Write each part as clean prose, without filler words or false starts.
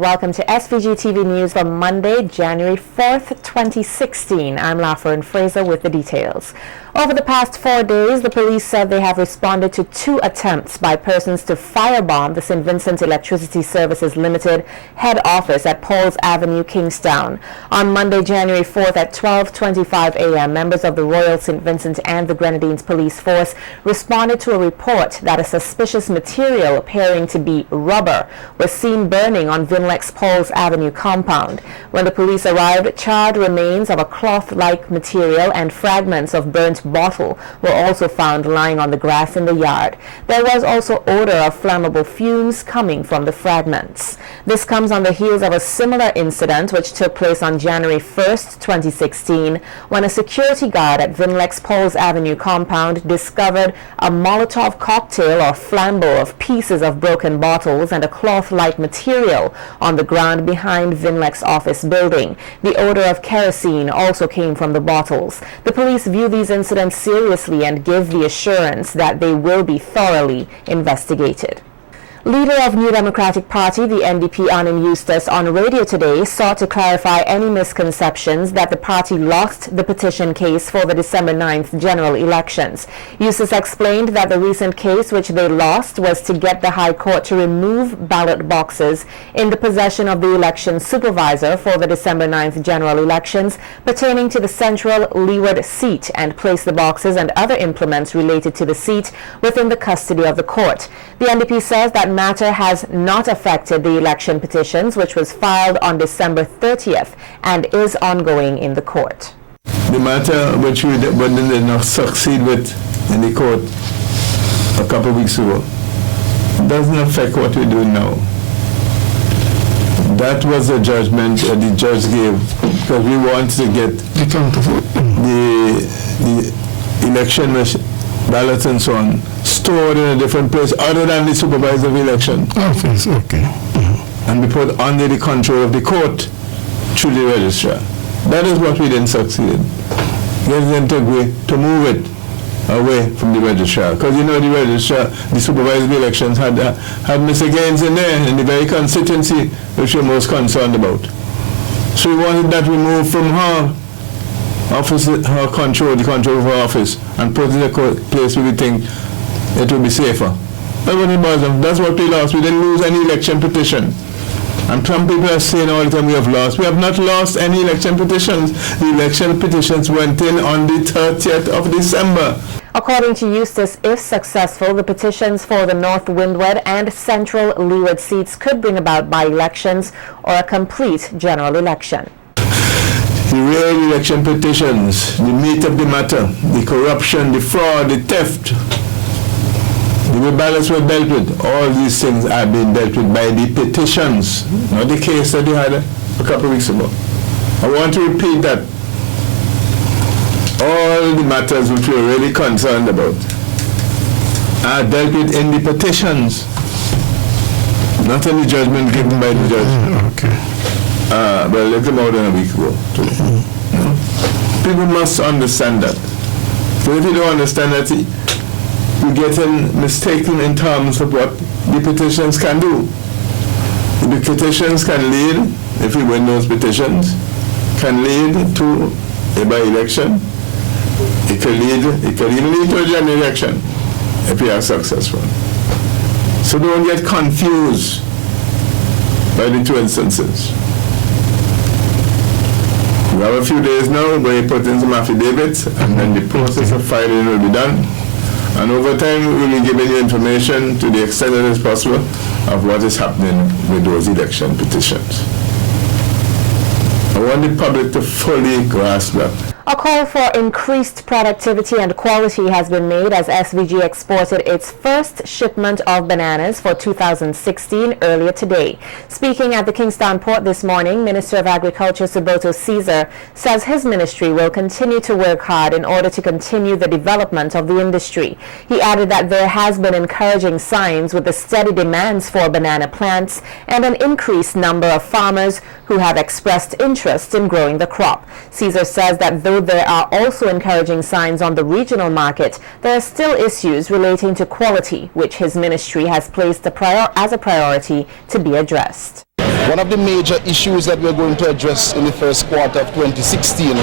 Welcome to SVG-TV News for Monday, January 4th, 2016. I'm Laffer Fraser with the details. Over the past 4 days, the police said they have responded to 2 attempts by persons to firebomb the St. Vincent Electricity Services Limited head office at Pauls Avenue, Kingstown. On Monday, January 4th at 12:25 a.m., members of the Royal St. Vincent and the Grenadines Police Force responded to a report that a suspicious material appearing to be rubber was seen burning on Vinlec's Pauls Avenue compound. When the police arrived, charred remains of a cloth-like material and fragments of burnt bottle were also found lying on the grass in the yard. There was also odor of flammable fumes coming from the fragments. This comes on the heels of a similar incident which took place on January 1st, 2016, when a security guard at Vinlec's Pauls Avenue compound discovered a Molotov cocktail or flambeau of pieces of broken bottles and a cloth-like material on the ground behind Vinlec's office building. The odor of kerosene also came from the bottles. The police view these incidents seriously and give the assurance that they will be thoroughly investigated. Leader of New Democratic Party, the NDP, Arnim Eustace, on radio today sought to clarify any misconceptions that the party lost the petition case for the December 9th general elections. Eustace explained that the recent case which they lost was to get the High Court to remove ballot boxes in the possession of the election supervisor for the December 9th general elections pertaining to the central Leeward seat and place the boxes and other implements related to the seat within the custody of the court. The NDP says that matter has not affected the election petitions, which was filed on December 30th and is ongoing in the court. The matter which we did not succeed with in the court a couple of weeks ago doesn't affect what we're doing now. That was a judgment that the judge gave because we want to get the election ballots and so on stored in a different place other than the supervisor of election. Okay. And be put under the control of the court through the registrar. That is what we didn't succeed in. Get them to agree to move it away from the registrar. Because you know the registrar, the supervisor of elections had Mr. Gaines in there in the very constituency which we're most concerned about. So we wanted that removed from her office, her control, the control of her office, and put in a place where we think it will be safer. That's what we lost. We didn't lose any election petition. And some people are saying all the time we have lost. We have not lost any election petitions. The election petitions went in on the 30th of December. According to Eustace, if successful, the petitions for the North Windward and Central Leeward seats could bring about by-elections or a complete general election. The real election petitions, the meat of the matter, the corruption, the fraud, the theft, the way ballots were dealt with, all these things are being dealt with by the petitions, not the case that they had a couple of weeks ago. I want to repeat that. All the matters which we're really concerned about are dealt with in the petitions, not in the judgment given by the judge. Okay. Well, let them out in a week ago. People must understand that. So if you don't understand that, you're getting mistaken in terms of what the petitions can do. The petitions can lead, if we win those petitions, can lead to a by-election. It could even lead to a general election if we are successful. So don't get confused by the 2 instances. We have a few days now where we put in some affidavits and then the process of filing will be done. And over time we will be giving you information to the extent that is possible of what is happening with those election petitions. I want the public to fully grasp that. A call for increased productivity and quality has been made as SVG exported its first shipment of bananas for 2016 earlier today. Speaking at the Kingstown port this morning, Minister of Agriculture Suboto Caesar says his ministry will continue to work hard in order to continue the development of the industry. He added that there has been encouraging signs with the steady demands for banana plants and an increased number of farmers who have expressed interest in growing the crop. Caesar says that though there are also encouraging signs on the regional market, there are still issues relating to quality, which his ministry has placed as a priority to be addressed. One of the major issues that we're going to address in the first quarter of 2016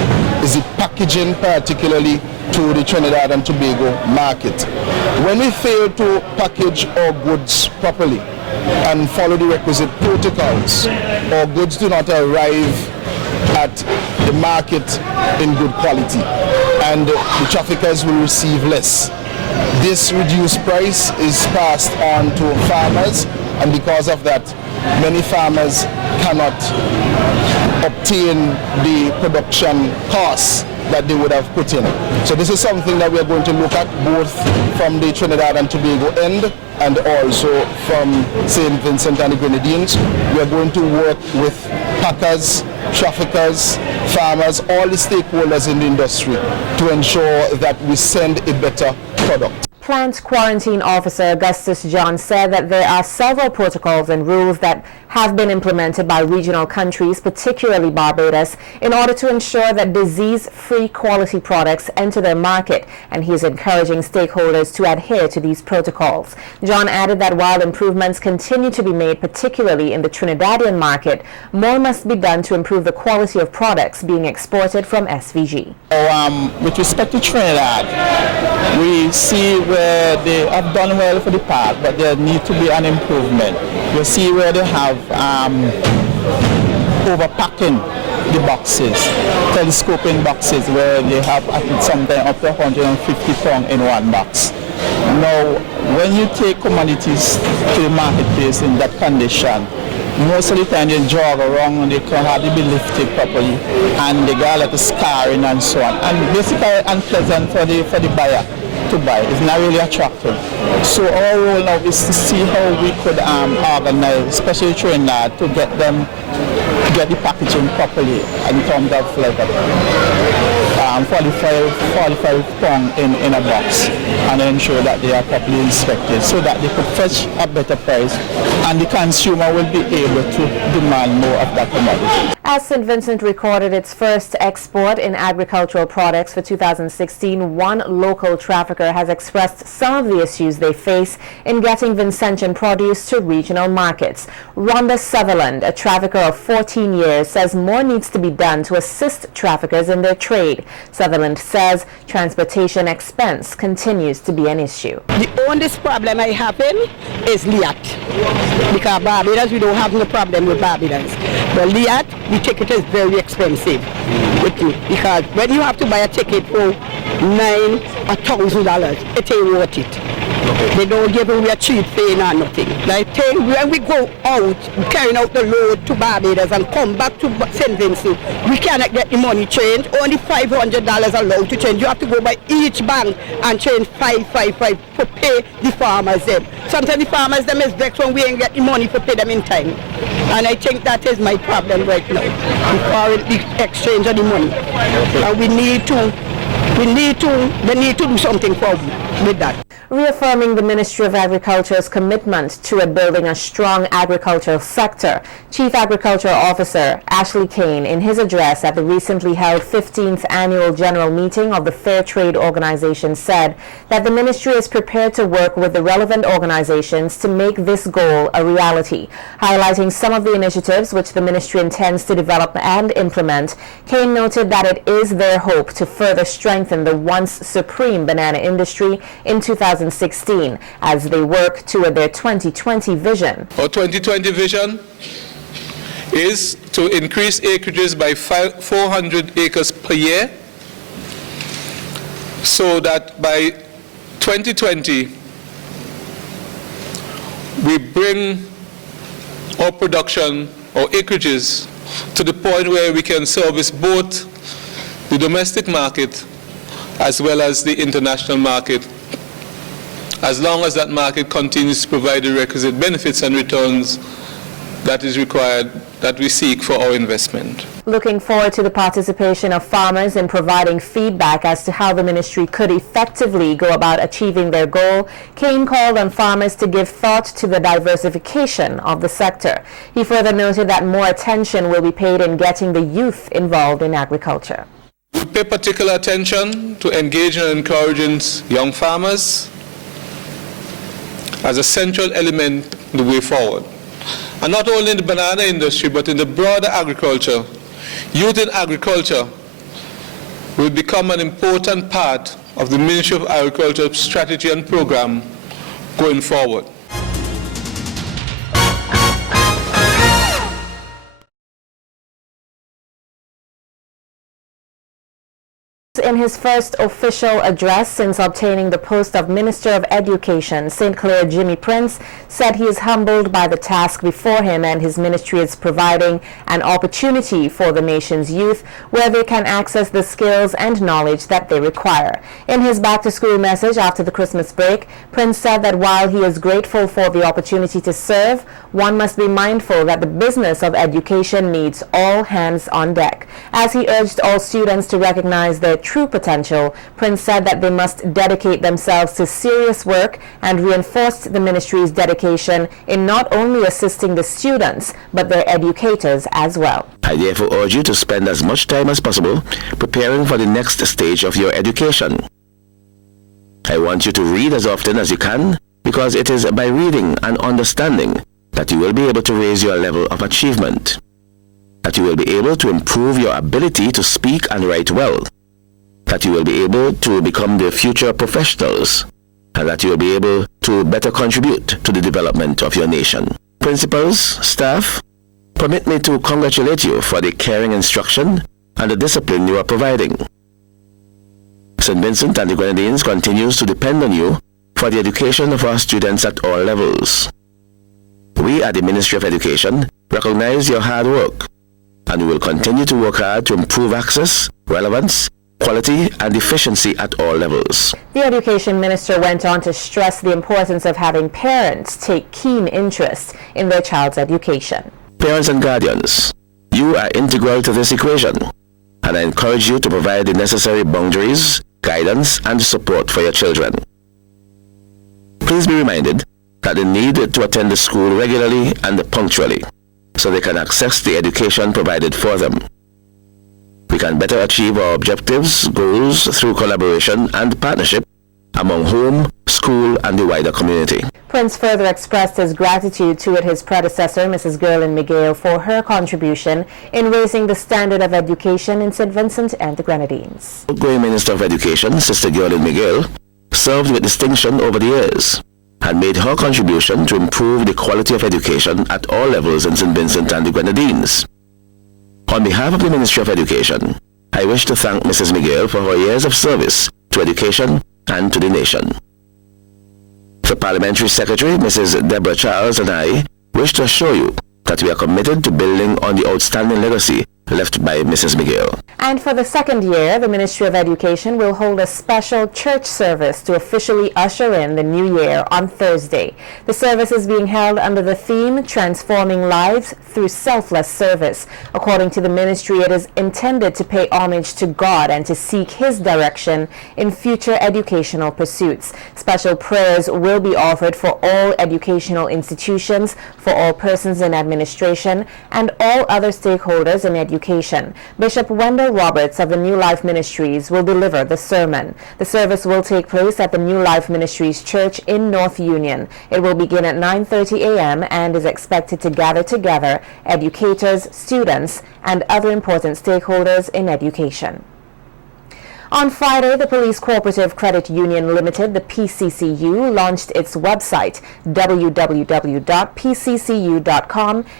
is the packaging, particularly to the Trinidad and Tobago market. When we fail to package our goods properly and follow the requisite protocols, our goods do not arrive at the market in good quality, and the traffickers will receive less. This reduced price is passed on to farmers, and because of that, many farmers cannot obtain the production costs that they would have put in. So this is something that we are going to look at both from the Trinidad and Tobago end and also from St. Vincent and the Grenadines. We are going to work with packers, traffickers, farmers, all the stakeholders in the industry to ensure that we send a better product. Plant Quarantine Officer Augustus John said that there are several protocols and rules that have been implemented by regional countries, particularly Barbados, in order to ensure that disease-free quality products enter their market, and he is encouraging stakeholders to adhere to these protocols. John added that while improvements continue to be made, particularly in the Trinidadian market, more must be done to improve the quality of products being exported from SVG. With respect to Trinidad, we see where they have done well for the part, but there needs to be an improvement. You see where they have overpacking the boxes, telescoping boxes, where they have something up to 150 pounds in one box. Now, when you take commodities to the marketplace in that condition, most of the time they jog around and they can hardly be lifted properly, and they got like a scarring and so on, and basically unpleasant for the buyer to buy. It's not really attractive. So our role now is to see how we could organize, especially Trinidad, to get the packaging properly in terms of like 45 pounds in a box, and ensure that they are properly inspected so that they could fetch a better price and the consumer will be able to demand more of that commodity. As St. Vincent recorded its first export in agricultural products for 2016, one local trafficker has expressed some of the issues they face in getting Vincentian produce to regional markets. Rhonda Sutherland, a trafficker of 14 years, says more needs to be done to assist traffickers in their trade. Sutherland says transportation expense continues to be an issue. The only problem I have is Liat, because Barbados, we don't have no problem with Barbados. But Liat, the ticket is very expensive with you, because when you have to buy a ticket for $9,000 or $1,000, it ain't worth it. They don't give you a cheap fare or nothing. Like when we go out, carrying out the load to Barbados and come back to St. Vincent, we cannot get the money changed. Only $500 allowed to change. You have to go by each bank and change 555 to pay the farmers them. Sometimes the farmers them is vexed when we ain't get the money to pay them in time. And I think that is my problem right now, the exchange of the money. And they need to do something with that. Reaffirming the Ministry of Agriculture's commitment to building a strong agricultural sector, Chief Agriculture Officer Ashley Kane, in his address at the recently held 15th Annual General Meeting of the Fair Trade Organization, said that the ministry is prepared to work with the relevant organizations to make this goal a reality. Highlighting some of the initiatives which the ministry intends to develop and implement, Kane noted that it is their hope to further strengthen the once supreme banana industry in 2016 as they work toward their 2020 vision. Our 2020 vision is to increase acreages by 400 acres per year, so that by 2020 we bring our production, our acreages, to the point where we can service both the domestic market as well as the international market, as long as that market continues to provide the requisite benefits and returns that is required, that we seek for our investment. Looking forward to the participation of farmers in providing feedback as to how the ministry could effectively go about achieving their goal, Kane called on farmers to give thought to the diversification of the sector. He further noted that more attention will be paid in getting the youth involved in agriculture. We pay particular attention to engaging and encouraging young farmers as a central element in the way forward. and not only in the banana industry, but in the broader agriculture, youth in agriculture will become an important part of the Ministry of Agriculture strategy and program going forward. In his first official address since obtaining the post of Minister of Education, St. Clair Jimmy Prince said he is humbled by the task before him, and his ministry is providing an opportunity for the nation's youth where they can access the skills and knowledge that they require. In his back-to-school message after the Christmas break, Prince said that while he is grateful for the opportunity to serve, one must be mindful that the business of education needs all hands on deck. As he urged all students to recognize their true potential, Prince said that they must dedicate themselves to serious work and reinforced the ministry's dedication in not only assisting the students, but their educators as well. I therefore urge you to spend as much time as possible preparing for the next stage of your education. I want you to read as often as you can, because it is by reading and understanding that you will be able to raise your level of achievement, that you will be able to improve your ability to speak and write well, that you will be able to become the future professionals, and that you will be able to better contribute to the development of your nation. Principals, staff, permit me to congratulate you for the caring instruction and the discipline you are providing. St. Vincent and the Grenadines continues to depend on you for the education of our students at all levels. We at the Ministry of Education recognize your hard work, and we will continue to work hard to improve access, relevance, quality and efficiency at all levels. The Education Minister went on to stress the importance of having parents take keen interest in their child's education. Parents and guardians, you are integral to this equation, and I encourage you to provide the necessary boundaries, guidance and support for your children. Please be reminded that they need to attend the school regularly and punctually, so they can access the education provided for them. We can better achieve our objectives, goals through collaboration and partnership among home, school and the wider community. Prince further expressed his gratitude to his predecessor, Mrs. Gerlin Miguel, for her contribution in raising the standard of education in St. Vincent and the Grenadines. Outgoing Minister of Education, Sister Gerlin Miguel, served with distinction over the years and made her contribution to improve the quality of education at all levels in St. Vincent and the Grenadines. On behalf of the Ministry of Education, I wish to thank Mrs. Miguel for her years of service to education and to the nation. The Parliamentary Secretary, Mrs. Deborah Charles, and I wish to assure you that we are committed to building on the outstanding legacy left by Mrs. Miguel. And for the second year, the Ministry of Education will hold a special church service to officially usher in the new year on Thursday. The service is being held under the theme, Transforming Lives Through Selfless Service. According to the ministry, it is intended to pay homage to God and to seek His direction in future educational pursuits. Special prayers will be offered for all educational institutions, for all persons in administration, and all other stakeholders in education. Bishop Wendell Roberts of the New Life Ministries will deliver the sermon. The service will take place at the New Life Ministries Church in North Union. It will begin at 9:30 a.m. and is expected to gather together educators, students, and other important stakeholders in education. On Friday, the Police Cooperative Credit Union Limited, the PCCU, launched its website, www.pccu.com,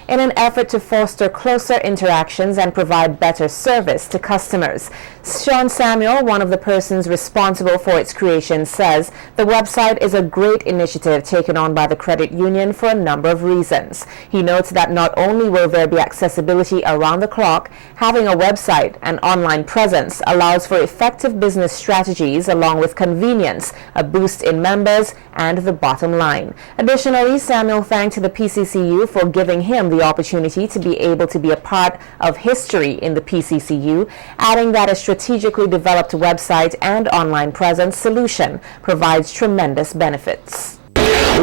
in an effort to foster closer interactions and provide better service to customers. Sean Samuel, one of the persons responsible for its creation, says the website is a great initiative taken on by the credit union for a number of reasons. He notes that not only will there be accessibility around the clock, having a website and online presence allows for effective business strategies along with convenience, a boost in members, and the bottom line. Additionally, Samuel thanked the PCCU for giving him the opportunity to be able to be a part of history in the PCCU, adding that a strategically developed website and online presence solution provides tremendous benefits.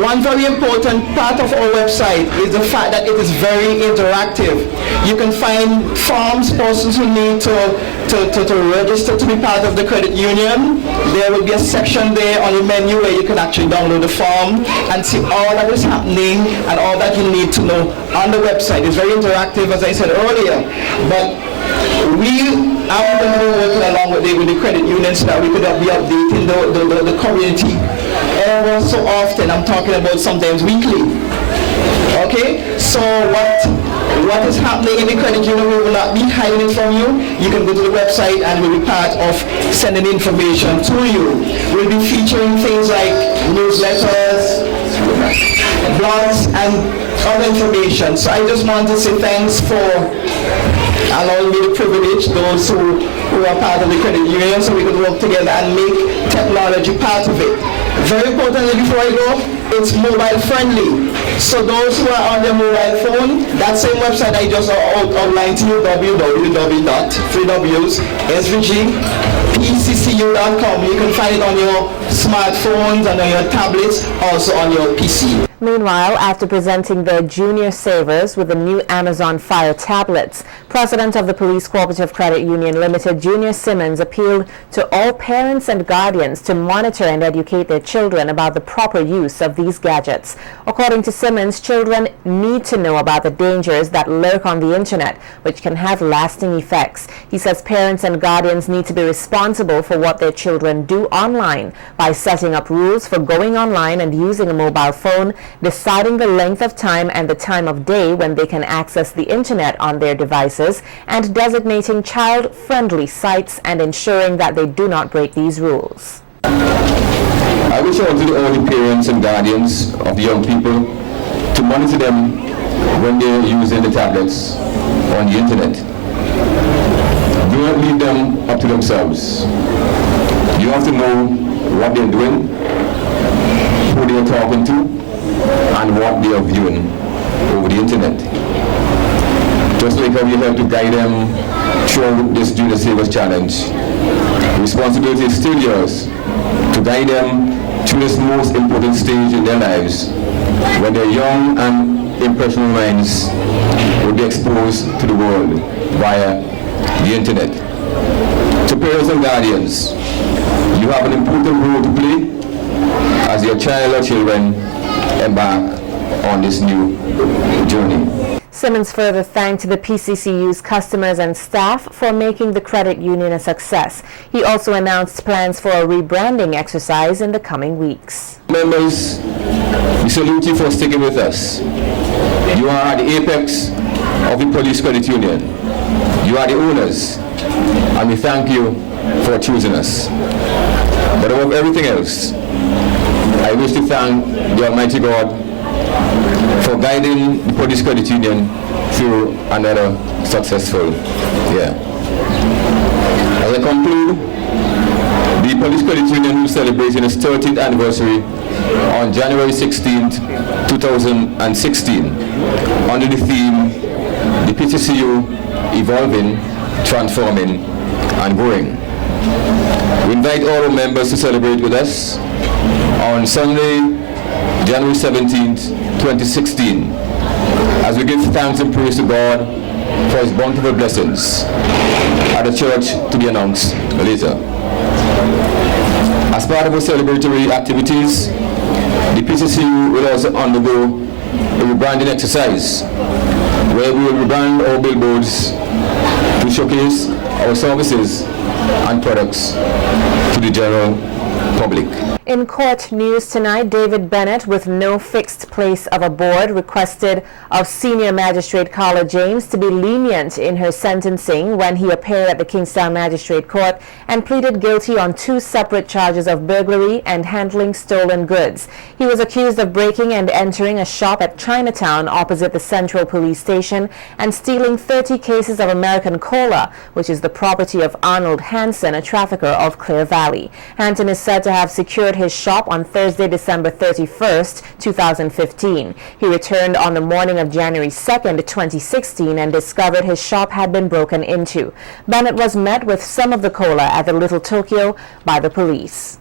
One very important part of our website is the fact that it is very interactive. You can find forms, persons who need to register to be part of the credit union. There will be a section there on the menu where you can actually download the form and see all that is happening and all that you need to know on the website. It's very interactive, as I said earlier. But I'm going to be working along with the credit union so that we could be updating the community ever so often. I'm talking about sometimes weekly. Okay? So what is happening in the credit union, we will not be hiding it from you. You can go to the website and we'll be part of sending information to you. We'll be featuring things like newsletters, blogs, and other information. So I just want to say thanks for allowing me the privilege, those who are part of the credit union, so we can work together and make technology part of it. Very importantly, before I go, it's mobile friendly. So those who are on their mobile phone, that same website I just outlined to you, SVGTV.com. You can find it on your smartphones and on your tablets, also on your PC. Meanwhile, after presenting their junior savers with the new Amazon Fire tablets, President of the Police Cooperative Credit Union Limited, Junior Simmons, appealed to all parents and guardians to monitor and educate their children about the proper use of these gadgets. According to Simmons, children need to know about the dangers that lurk on the internet, which can have lasting effects. He says parents and guardians need to be responsible for what their children do online by setting up rules for going online and using a mobile phone, deciding the length of time and the time of day when they can access the internet on their devices, and designating child-friendly sites and ensuring that they do not break these rules. I wish out to all the parents and guardians of the young people to monitor them when they're using the tablets on the internet. Do not leave them up to themselves. You have to know what they're doing, who they're talking to, and what they are viewing over the internet. Just like how you have to guide them through this Junior Savers Challenge, the responsibility is still yours to guide them through this most important stage in their lives, when their young and impressionable minds will be exposed to the world via the internet. To parents and guardians, you have an important role to play as your child or children embark on this new journey. Simmons further thanked the PCCU's customers and staff for making the credit union a success. He also announced plans for a rebranding exercise in the coming weeks. Members, we salute you for sticking with us. You are at the apex of the Police Credit Union. You are the owners, and we thank you for choosing us. But above everything else, I wish to thank the Almighty God for guiding the Police Credit Union through another successful year. As I conclude, the Police Credit Union will celebrate its 30th anniversary on January 16th, 2016, under the theme, the PCCU Evolving, Transforming, and Growing. We invite all our members to celebrate with us on Sunday, January 17th, 2016, as we give thanks and praise to God for His bountiful blessings at the church to be announced later. As part of our celebratory activities, the PCCU will also undergo a rebranding exercise where we will rebrand our billboards to showcase our services and products to the general public. In court news tonight, David Bennett, with no fixed place of abode, requested of Senior Magistrate Carla James to be lenient in her sentencing when he appeared at the Kingstown Magistrate Court and pleaded guilty on 2 separate charges of burglary and handling stolen goods. He was accused of breaking and entering a shop at Chinatown opposite the Central Police Station and stealing 30 cases of American Cola, which is the property of Arnold Hansen, a trafficker of Clear Valley. Hansen is said to have secured his shop on Thursday, December 31st, 2015. He returned on the morning of January 2nd, 2016 and discovered his shop had been broken into. Bennett was met with some of the cola at the Little Tokyo by the police.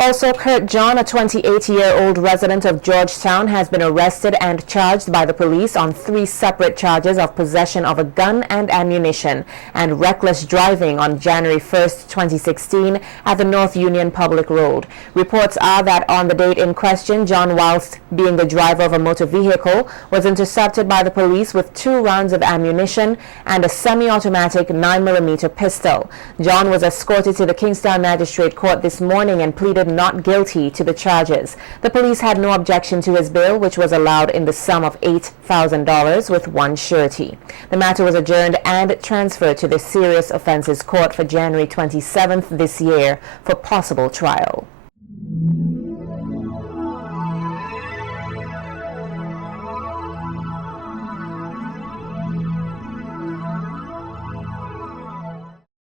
Also, Kurt John, a 28-year-old resident of Georgetown, has been arrested and charged by the police on 3 separate charges of possession of a gun and ammunition and reckless driving on January 1st, 2016 at the North Union Public Road. Reports are that on the date in question, John, whilst being the driver of a motor vehicle, was intercepted by the police with 2 rounds of ammunition and a semi-automatic 9mm pistol. John was escorted to the Kingstown Magistrate Court this morning and pleaded not guilty to the charges. The police had no objection to his bail, which was allowed in the sum of $8,000 with 1 surety. The matter was adjourned and transferred to the Serious Offences Court for January 27th this year for possible trial.